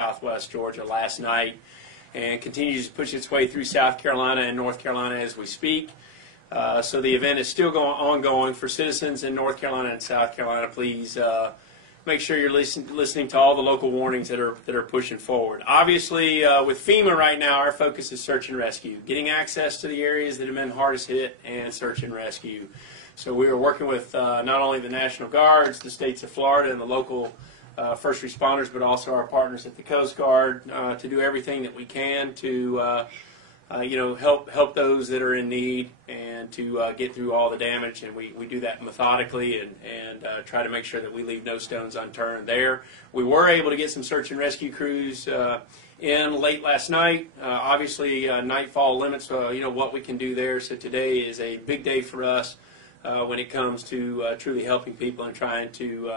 Southwest Georgia last night and continues to push its way through South Carolina and North Carolina as we speak. So the event is still ongoing. For citizens in North Carolina and South Carolina, please make sure you're listening to all the local warnings that are pushing forward. Obviously, with FEMA right now, our focus is search and rescue, getting access to the areas that have been hardest hit, and search and rescue. So we are working with not only the National Guards, the states of Florida, and the local first responders, but also our partners at the Coast Guard to do everything that we can to help those that are in need and to get through all the damage. And we do that methodically and try to make sure that we leave no stones unturned there. We were able to get some search and rescue crews in late last night. Obviously, nightfall limits what we can do there. So today is a big day for us when it comes to truly helping people and trying to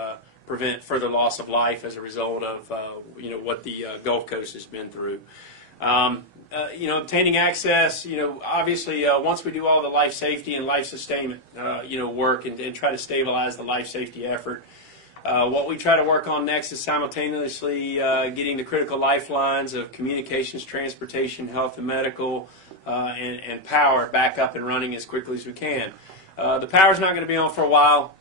prevent further loss of life as a result of what the Gulf Coast has been through. Obtaining access, obviously once we do all the life safety and life sustainment, work and try to stabilize the life safety effort, what we try to work on next is simultaneously getting the critical lifelines of communications, transportation, health and medical, and power back up and running as quickly as we can. The power's not going to be on for a while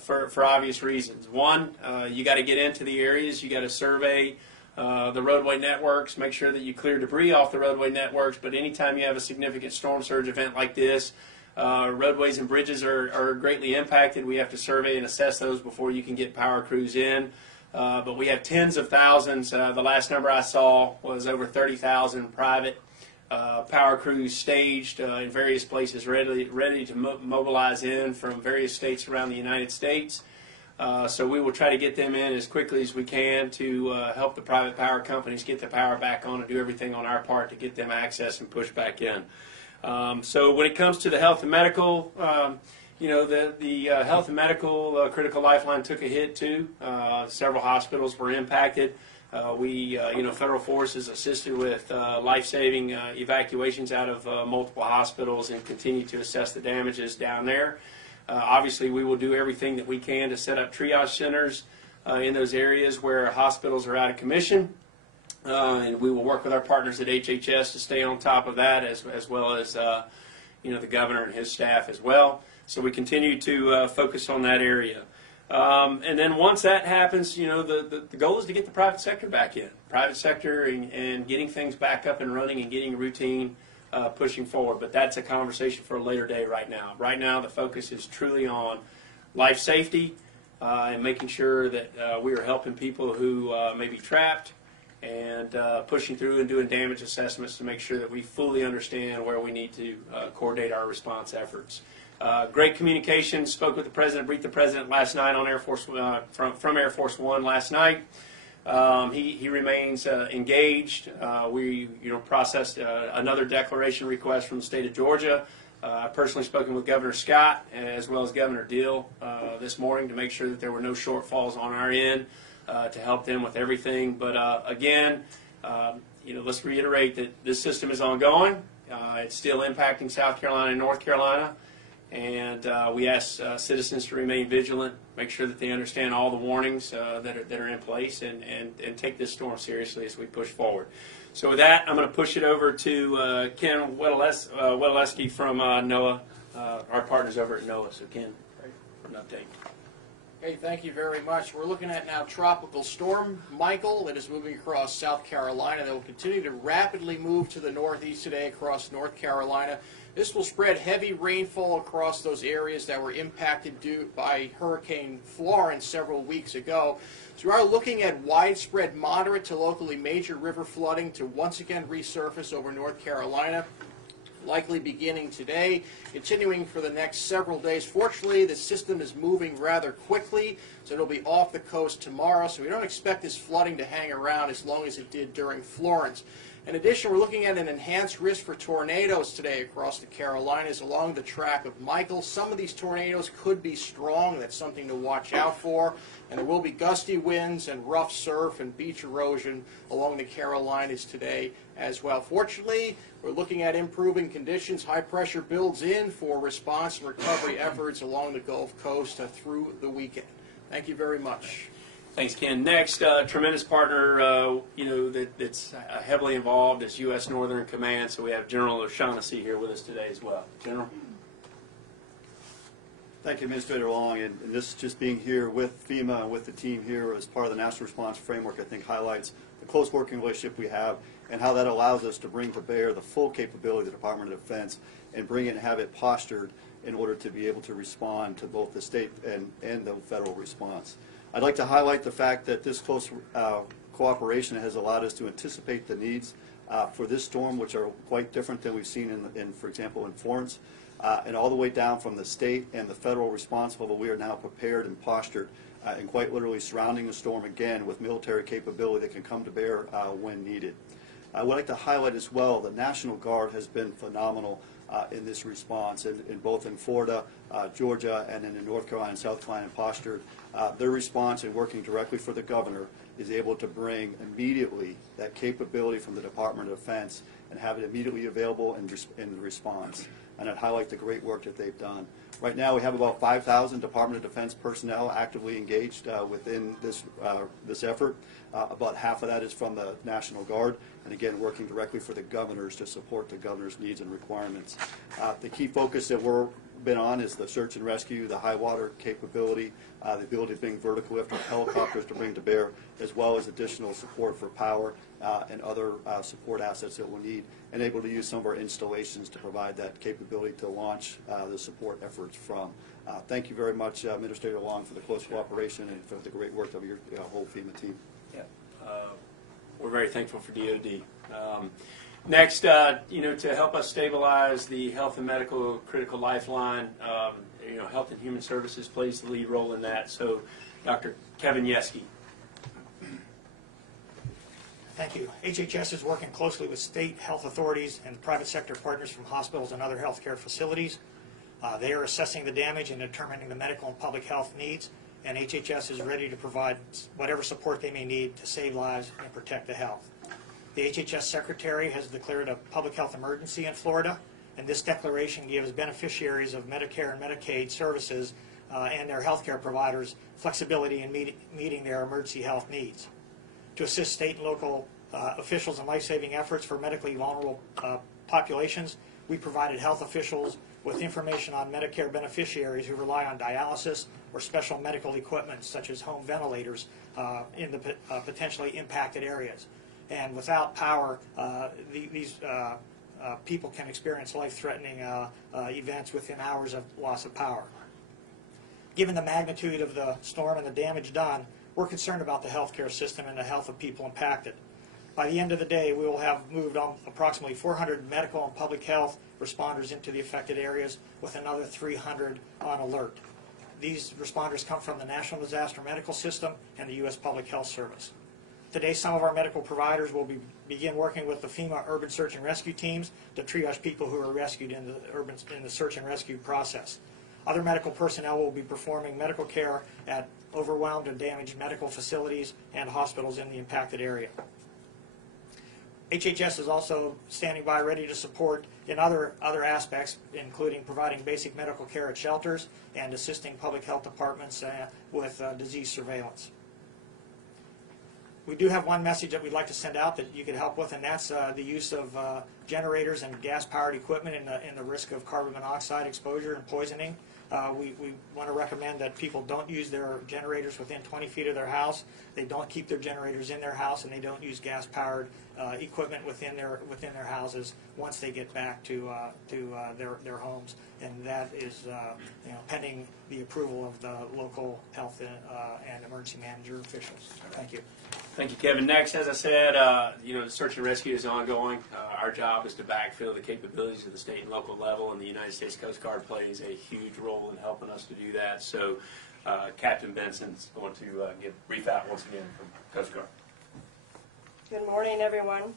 for obvious reasons. One, you got to get into the areas, you got to survey the roadway networks, make sure that you clear debris off the roadway networks. But anytime you have a significant storm surge event like this, roadways and bridges are greatly impacted. We have to survey and assess those before you can get power crews in. But we have tens of thousands. The last number I saw was over 30,000 private power crews staged in various places, ready to mobilize in from various states around the United States. So we will try to get them in as quickly as we can to help the private power companies get the power back on and do everything on our part to get them access and push back in. So when it comes to the health and medical, the health and medical critical lifeline took a hit too. Several hospitals were impacted. Federal forces assisted with life-saving evacuations out of multiple hospitals and continue to assess the damages down there. Obviously, we will do everything that we can to set up triage centers in those areas where hospitals are out of commission. And we will work with our partners at HHS to stay on top of that, as well as the governor and his staff as well. So we continue to focus on that area. And then once that happens, the goal is to get the private sector back in. Private sector and getting things back up and running and getting routine pushing forward. But that's a conversation for a later day right now. Right now the focus is truly on life safety and making sure that we are helping people who may be trapped and pushing through and doing damage assessments to make sure that we fully understand where we need to coordinate our response efforts. Great communication. Spoke with the president, briefed the president last night on Air Force from Air Force One last night. He remains engaged. We processed another declaration request from the state of Georgia. I've personally spoken with Governor Scott as well as Governor Deal this morning to make sure that there were no shortfalls on our end to help them with everything. But again, let's reiterate that this system is ongoing. It's still impacting South Carolina and North Carolina. And we ask citizens to remain vigilant, make sure that they understand all the warnings that are in place, and take this storm seriously as we push forward. So with that, I'm going to push it over to Ken Wedeleski from NOAA, our partners over at NOAA. So Ken, for an update. Hey, thank you very much. We're looking at now Tropical Storm Michael that is moving across South Carolina. That will continue to rapidly move to the northeast today across North Carolina. This will spread heavy rainfall across those areas that were impacted due by Hurricane Florence several weeks ago. So we are looking at widespread moderate to locally major river flooding to once again resurface over North Carolina, likely beginning today, continuing for the next several days. Fortunately, the system is moving rather quickly, so it'll be off the coast tomorrow, so we don't expect this flooding to hang around as long as it did during Florence. In addition, we're looking at an enhanced risk for tornadoes today across the Carolinas along the track of Michael. Some of these tornadoes could be strong. That's something to watch out for. And there will be gusty winds and rough surf and beach erosion along the Carolinas today as well. Fortunately, we're looking at improving conditions. High pressure builds in for response and recovery efforts along the Gulf Coast through the weekend. Thank you very much. Thanks, Ken. Next, tremendous partner, that's heavily involved is U.S. Northern Command. So we have General O'Shaughnessy here with us today as well. General. Thank you, Administrator Long. And this just being here with FEMA and with the team here as part of the National Response Framework, I think highlights the close working relationship we have and how that allows us to bring to bear the full capability of the Department of Defense and bring it and have it postured in order to be able to respond to both the state and the federal response. I'd like to highlight the fact that this close cooperation has allowed us to anticipate the needs for this storm, which are quite different than we've seen for example, in Florence. And all the way down from the state and the federal response level, we are now prepared and postured and quite literally surrounding the storm again with military capability that can come to bear when needed. I would like to highlight as well the National Guard has been phenomenal in this response, in both in Florida, Georgia, and in North Carolina and South Carolina postured. Their response in working directly for the governor is able to bring immediately that capability from the Department of Defense and have it immediately available in response. And I'd highlight the great work that they've done. Right now we have about 5,000 Department of Defense personnel actively engaged within this effort. About half of that is from the National Guard, and again working directly for the governors to support the governor's needs and requirements. The key focus that we've been on is the search and rescue, the high water capability, the ability to bring vertical lift or helicopters to bring to bear, as well as additional support for power and other support assets that we'll need, and able to use some of our installations to provide that capability to launch the support efforts from. Thank you very much, Administrator Long, for the close cooperation and for the great work of your whole FEMA team. Yeah, we're very thankful for DoD. Next, to help us stabilize the health and medical critical lifeline, Health and Human Services plays the lead role in that. So, Dr. Kevin Yeske. Thank you. HHS is working closely with state health authorities and private sector partners from hospitals and other healthcare facilities. They are assessing the damage and determining the medical and public health needs, and HHS is ready to provide whatever support they may need to save lives and protect the health. The HHS Secretary has declared a public health emergency in Florida, and this declaration gives beneficiaries of Medicare and Medicaid services and their healthcare providers flexibility in meeting their emergency health needs. To assist state and local officials in life-saving efforts for medically vulnerable populations, we provided health officials with information on Medicare beneficiaries who rely on dialysis or special medical equipment such as home ventilators in the potentially impacted areas. And without power, these people can experience life-threatening events within hours of loss of power. Given the magnitude of the storm and the damage done, we're concerned about the healthcare system and the health of people impacted. By the end of the day, we will have moved on approximately 400 medical and public health responders into the affected areas, with another 300 on alert. These responders come from the National Disaster Medical System and the U.S. Public Health Service. Today, some of our medical providers will begin working with the FEMA urban search and rescue teams to triage people who are rescued in the search and rescue process. Other medical personnel will be performing medical care at overwhelmed and damaged medical facilities and hospitals in the impacted area. HHS is also standing by ready to support in other aspects, including providing basic medical care at shelters and assisting public health departments with disease surveillance. We do have one message that we'd like to send out that you could help with, and that's the use of generators and gas-powered equipment in the risk of carbon monoxide exposure and poisoning. We want to recommend that people don't use their generators within 20 feet of their house. They don't keep their generators in their house, and they don't use gas-powered equipment within their houses once they get back to their homes. And that is pending the approval of the local health and emergency manager officials. Thank you. Thank you, Kevin. Next, as I said, the search and rescue is ongoing. Our job is to backfill the capabilities of the state and local level, and the United States Coast Guard plays a huge role in helping us to do that. So Captain Benson's going to give a brief out once again from Coast Guard. Good morning, everyone.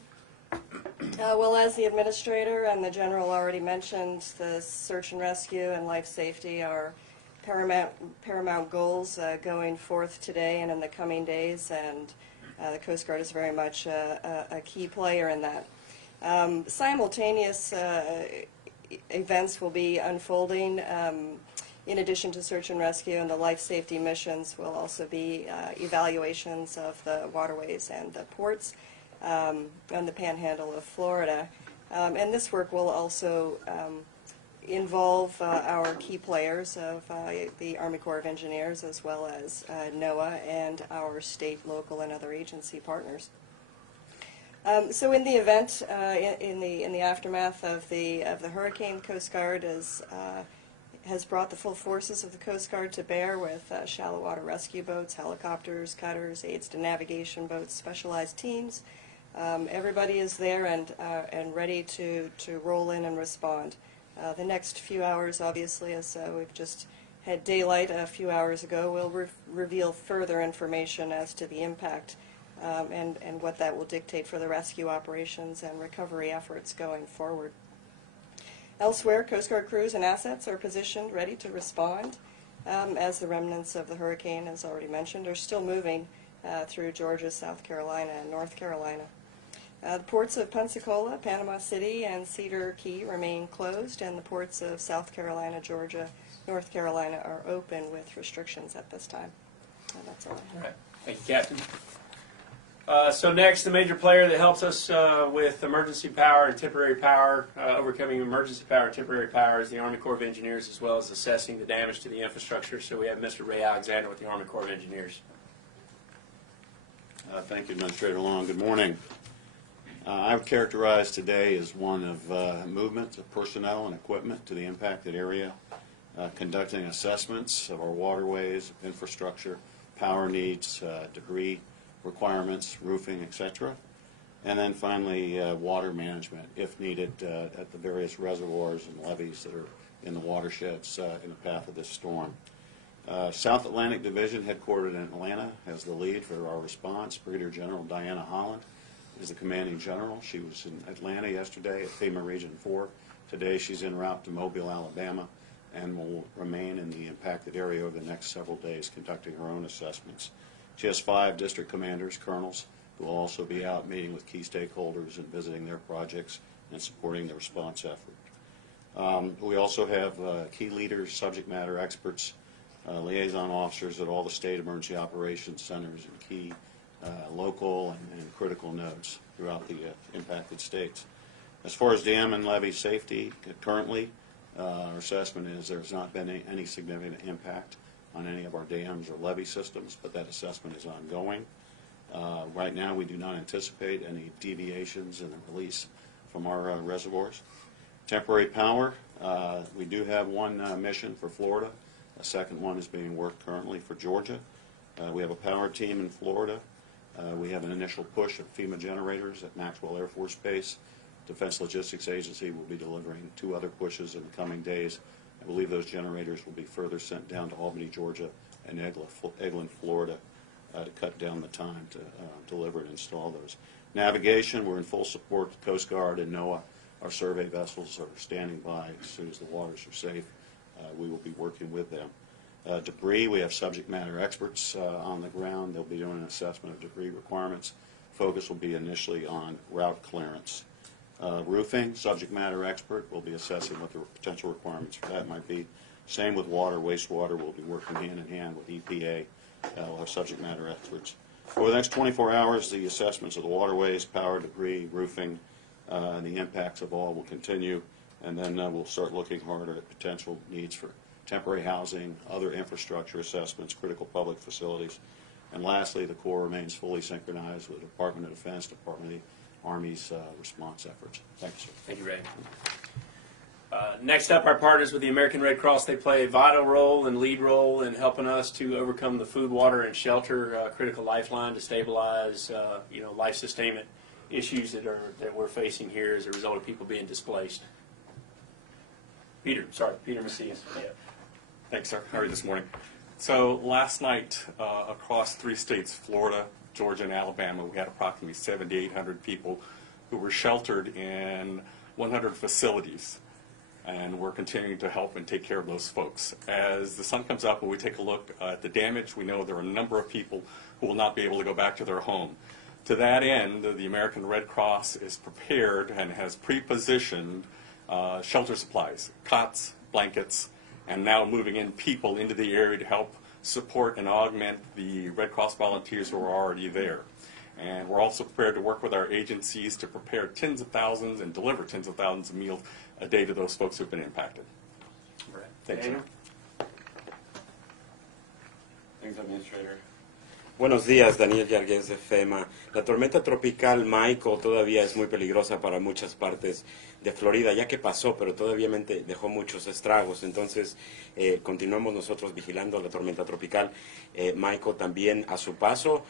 Well, as the administrator and the general already mentioned, the search and rescue and life safety are paramount goals going forth today and in the coming days, and the Coast Guard is very much a key player in that. Simultaneous events will be unfolding in addition to search and rescue and the life safety missions, will also be evaluations of the waterways and the ports on the panhandle of Florida. And this work will also involve our key players of the Army Corps of Engineers, as well as NOAA and our state, local, and other agency partners. So in the event, in the aftermath of the hurricane, the Coast Guard has brought the full forces of the Coast Guard to bear with shallow water rescue boats, helicopters, cutters, aids to navigation boats, specialized teams. Everybody is there and ready to roll in and respond. The next few hours, obviously, as we've just had daylight a few hours ago, will reveal further information as to the impact and what that will dictate for the rescue operations and recovery efforts going forward. Elsewhere, Coast Guard crews and assets are positioned, ready to respond, as the remnants of the hurricane, as already mentioned, are still moving through Georgia, South Carolina, and North Carolina. The ports of Pensacola, Panama City, and Cedar Key remain closed, and the ports of South Carolina, Georgia, North Carolina are open with restrictions at this time. And that's all I have. All right. Thank you, Captain. So next, the major player that helps us with emergency power and temporary power, overcoming emergency power and temporary power, is the Army Corps of Engineers, as well as assessing the damage to the infrastructure. So we have Mr. Ray Alexander with the Army Corps of Engineers. Thank you, Administrator Long. Good morning. I would characterize today as one of movement of personnel and equipment to the impacted area, conducting assessments of our waterways, infrastructure, power needs, debris requirements, roofing, etc. And then finally, water management, if needed, at the various reservoirs and levees that are in the watersheds in the path of this storm. South Atlantic Division, headquartered in Atlanta, has the lead for our response. Brigadier General Diana Holland is the commanding general. She was in Atlanta yesterday at FEMA Region 4. Today she's en route to Mobile, Alabama, and will remain in the impacted area over the next several days conducting her own assessments. She has 5 district commanders, colonels, who will also be out meeting with key stakeholders and visiting their projects and supporting the response effort. We also have key leaders, subject matter experts, liaison officers at all the state emergency operations centers and key local and critical nodes throughout the impacted states. As far as dam and levee safety, currently our assessment is there's not been any significant impact on any of our dams or levee systems, but that assessment is ongoing. Right now we do not anticipate any deviations in the release from our reservoirs. Temporary power, we do have one mission for Florida. A second one is being worked currently for Georgia. We have a power team in Florida. We have an initial push of FEMA generators at Maxwell Air Force Base. Defense Logistics Agency will be delivering 2 other pushes in the coming days. I believe those generators will be further sent down to Albany, Georgia, and Eglin, Florida, to cut down the time to deliver and install those. Navigation, we're in full support of the Coast Guard and NOAA. Our survey vessels are standing by as soon as the waters are safe. We will be working with them. Debris, we have subject matter experts on the ground. They'll be doing an assessment of debris requirements. Focus will be initially on route clearance. Roofing, subject matter expert will be assessing what the potential requirements for that might be. Same with water, wastewater. We'll be working hand in hand with EPA. We'll have subject matter experts. Over the next 24 hours, the assessments of the waterways, power, debris, roofing, and the impacts of all will continue. And then we'll start looking harder at potential needs for temporary housing, other infrastructure assessments, critical public facilities. And lastly, the Corps remains fully synchronized with the Department of Defense, Department of the Army's response efforts. Thank you, sir. Thank you, Ray. Next up, our partners with the American Red Cross. They play a vital role and lead role in helping us to overcome the food, water, and shelter critical lifeline to stabilize, life sustainment issues that we're facing here as a result of people being displaced. Peter Macias. Yeah. Thanks, sir. How are you this morning? So last night, across 3 states, Florida, Georgia, and Alabama, we had approximately 7,800 people who were sheltered in 100 facilities. And we're continuing to help and take care of those folks. As the sun comes up and we take a look at the damage, we know there are a number of people who will not be able to go back to their home. To that end, the American Red Cross is prepared and has pre-positioned shelter supplies, cots, blankets, and now moving in people into the area to help support and augment the Red Cross volunteers who are already there. And we're also prepared to work with our agencies to prepare tens of thousands and deliver tens of thousands of meals a day to those folks who've been impacted. Thank you. Thanks, Administrator. Buenos días, Daniel Yarguez de FEMA. La tormenta tropical Michael todavía es muy peligrosa para muchas partes de Florida, ya que pasó, pero todavía dejó muchos estragos. Entonces, continuamos nosotros vigilando la tormenta tropical Michael también a su paso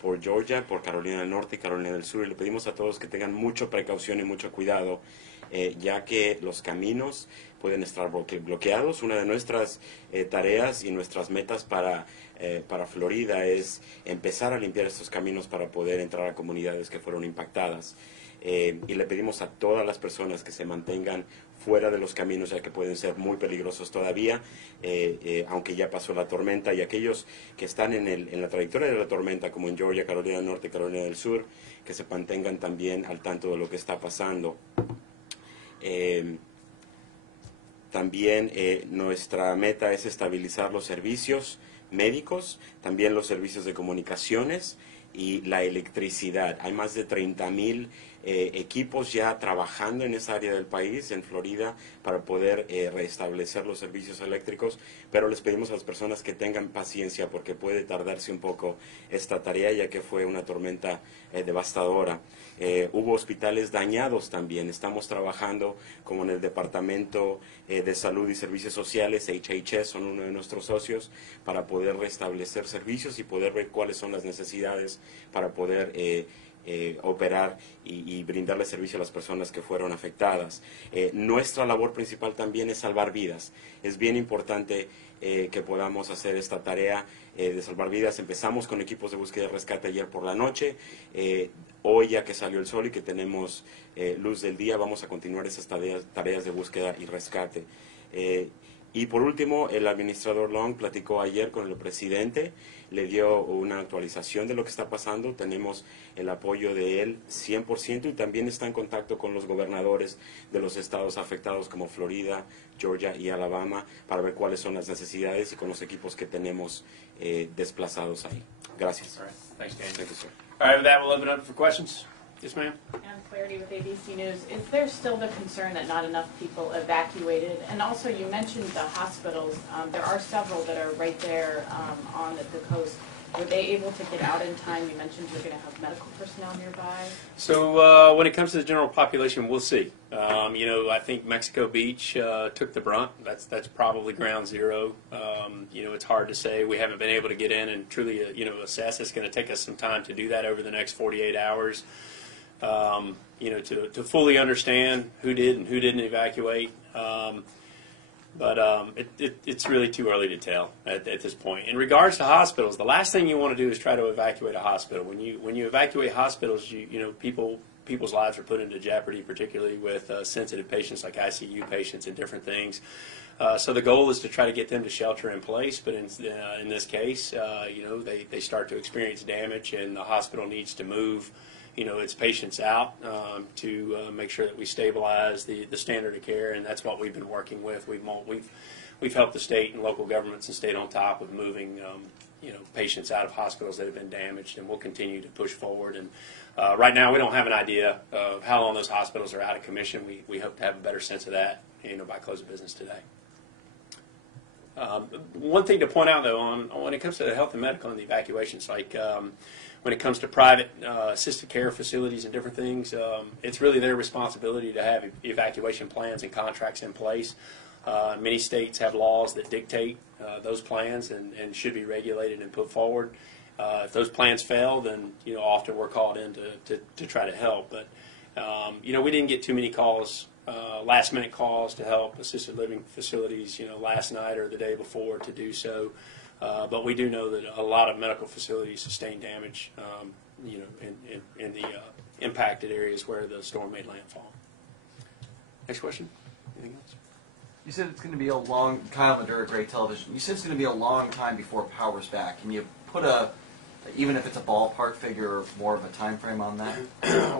por Georgia, por Carolina del Norte y Carolina del Sur. Y le pedimos a todos que tengan mucha precaución y mucho cuidado, ya que los caminos pueden estar bloqueados. Una de nuestras tareas y nuestras metas para Florida es empezar a limpiar estos caminos para poder entrar a comunidades que fueron impactadas. Y le pedimos a todas las personas que se mantengan fuera de los caminos, ya que pueden ser muy peligrosos todavía, aunque ya pasó la tormenta, y aquellos que están en la trayectoria de la tormenta, como en Georgia, Carolina del Norte, Carolina del Sur, que se mantengan también al tanto de lo que está pasando. También nuestra meta es estabilizar los servicios médicos, también los servicios de comunicaciones y la electricidad. Hay más de 30,000 equipos ya trabajando en esa área del país, en Florida, para poder restablecer los servicios eléctricos, pero les pedimos a las personas que tengan paciencia porque puede tardarse un poco esta tarea, ya que fue una tormenta devastadora. Hubo hospitales dañados también. Estamos trabajando como en el Departamento de Salud y Servicios Sociales, HHS, son uno de nuestros socios, para poder restablecer servicios y poder ver cuáles son las necesidades para poder operar y brindarle servicio a las personas que fueron afectadas. Nuestra labor principal también es salvar vidas. Es bien importante que podamos hacer esta tarea de salvar vidas. Empezamos con equipos de búsqueda y rescate ayer por la noche. Hoy, ya que salió el sol y que tenemos luz del día, vamos a continuar esas tareas de búsqueda y rescate. Y por último, el administrador Long platicó ayer con el presidente, le dio una actualización de lo que está pasando, tenemos el apoyo de él 100% y también está en contacto con los gobernadores de los estados afectados como Florida, Georgia y Alabama para ver cuáles son las necesidades y con los equipos que tenemos desplazados ahí. Gracias. All right. Thanks, Dan. Thank you, sir. All right, with that, we'll open it up for questions. Yes, ma'am. Ann Clarity with ABC News. Is there still the concern that not enough people evacuated? And also, you mentioned the hospitals. There are several that are right there on the coast. Were they able to get out in time? You mentioned you're going to have medical personnel nearby. So when it comes to the general population, we'll see. I think Mexico Beach took the brunt. That's probably ground zero. It's hard to say. We haven't been able to get in and truly assess. It's going to take us some time to do that over the next 48 hours. To fully understand who did and who didn't evacuate. But it's really too early to tell at this point. In regards to hospitals, the last thing you want to do is try to evacuate a hospital. When you evacuate hospitals, people's lives are put into jeopardy, particularly with sensitive patients like ICU patients and different things. So the goal is to try to get them to shelter in place. But in this case, they start to experience damage, and the hospital needs to move its patients out to make sure that we stabilize the standard of care, and that's what we've been working with. We've helped the state and local governments and stayed on top of moving patients out of hospitals that have been damaged, and we'll continue to push forward. And right now, we don't have an idea of how long those hospitals are out of commission. We hope to have a better sense of that by close of business today. One thing to point out, though, when it comes to the health and medical and the evacuations, like when it comes to private assisted care facilities and different things, it's really their responsibility to have evacuation plans and contracts in place. Many states have laws that dictate those plans and should be regulated and put forward. If those plans fail, then often we're called in to try to help. But we didn't get too many calls, last-minute calls to help assisted living facilities, last night or the day before to do so. But we do know that a lot of medical facilities sustain damage, in the impacted areas where the storm made landfall. Next question. Anything else? You said it's going to be a long, Kyle Madura, Great Television. You said it's going to be a long time before power's back. Can you put a even if it's a ballpark figure, more of a time frame on that?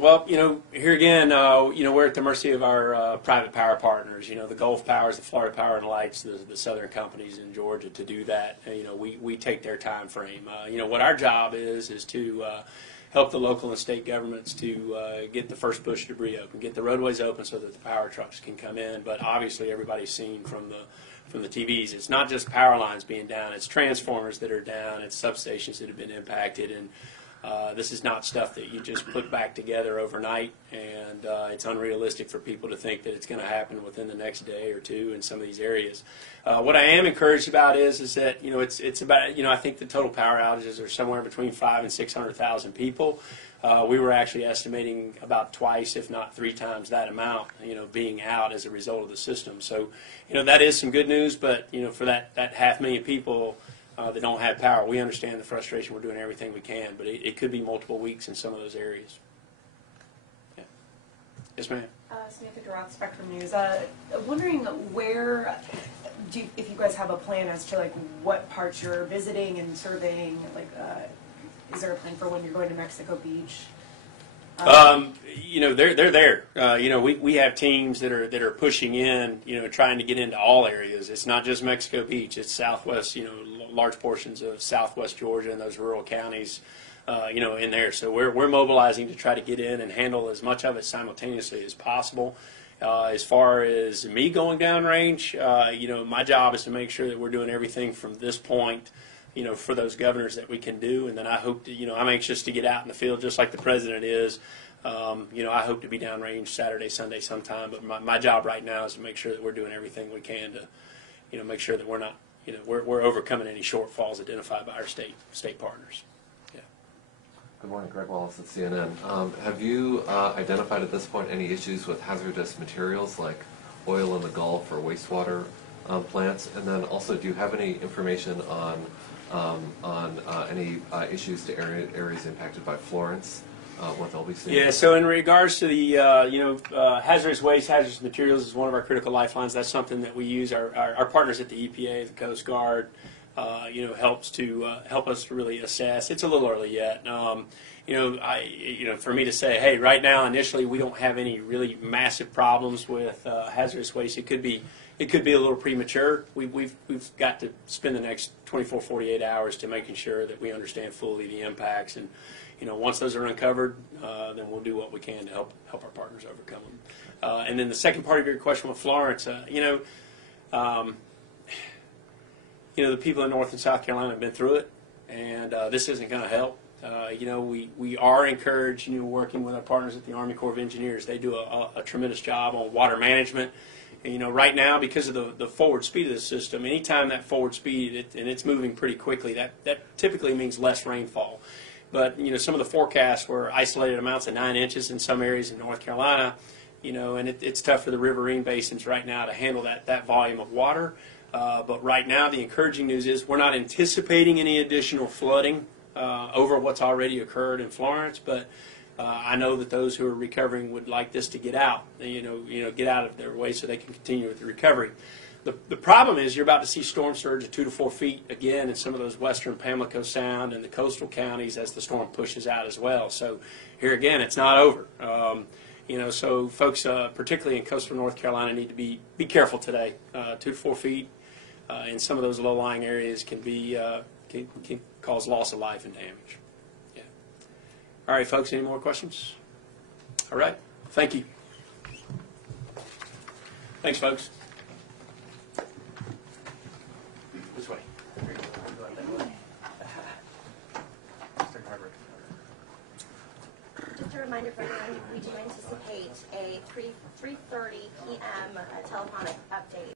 Well, here again, we're at the mercy of our private power partners. The Gulf Powers, the Florida Power and Lights, the southern companies in Georgia to do that. We take their time frame. What our job is to help the local and state governments to get the first bush debris open, get the roadways open so that the power trucks can come in. But obviously, everybody's seen from the TVs, it's not just power lines being down, it's transformers that are down, it's substations that have been impacted, and this is not stuff that you just put back together overnight, and it's unrealistic for people to think that it's going to happen within the next day or two in some of these areas. What I am encouraged about is that it's about I think the total power outages are somewhere between 500,000 and 600,000 people. We were actually estimating about twice, if not 3 times that amount, being out as a result of the system. So, that is some good news. But for that 500,000 people that don't have power, we understand the frustration. We're doing everything we can, but it could be multiple weeks in some of those areas. Yeah. Yes, ma'am. Samantha Garoth, Spectrum News. Wondering if you guys have a plan as to what parts you're visiting and surveying, is there a plan for when you're going to Mexico Beach? They're there. We have teams that are pushing in, trying to get into all areas. It's not just Mexico Beach. It's Southwest, large portions of Southwest Georgia and those rural counties, in there. So we're mobilizing to try to get in and handle as much of it simultaneously as possible. As far as me going downrange, my job is to make sure that we're doing everything from this point, for those governors that we can do, and then I hope to, I'm anxious to get out in the field just like the president is. I hope to be downrange Saturday, Sunday sometime, but my job right now is to make sure that we're doing everything we can to, make sure that we're not, we're overcoming any shortfalls identified by our state partners. Yeah. Good morning, Greg Wallace at CNN. Have you identified at this point any issues with hazardous materials like oil in the Gulf or wastewater plants? And then also, do you have any information on any issues to areas impacted by Florence, what they'll be seeing? Yeah, so in regards to the, hazardous waste, hazardous materials is one of our critical lifelines. That's something that we use. Our partners at the EPA, the Coast Guard, help us to really assess. It's a little early yet. For me to say, hey, right now, initially, we don't have any really massive problems with hazardous waste. It could be a little premature. We've got to spend the next 24, 48 hours to making sure that we understand fully the impacts. And, once those are uncovered, then we'll do what we can to help our partners overcome them. And then the second part of your question with Florence, the people in North and South Carolina have been through it, and this isn't going to help. We are encouraged, working with our partners at the Army Corps of Engineers. They do a tremendous job on water management. And, right now, because of the forward speed of the system, anytime that forward speed, and it's moving pretty quickly, that typically means less rainfall. But, some of the forecasts were isolated amounts of 9 inches in some areas in North Carolina, and it's tough for the riverine basins right now to handle that volume of water. But right now, the encouraging news is we're not anticipating any additional flooding over what's already occurred in Florence, but I know that those who are recovering would like this to get out, get out of their way so they can continue with the recovery. The problem is you're about to see storm surge of 2 to 4 feet again in some of those western Pamlico Sound and the coastal counties as the storm pushes out as well. So here again, it's not over. So folks, particularly in coastal North Carolina, need to be careful today. 2 to 4 feet in some of those low-lying areas can cause loss of life and damage. Yeah. All right, folks, any more questions? All right. Thank you. Thanks, folks. This way. Just a reminder for everyone, we do anticipate a 3:30 p.m. telephonic update.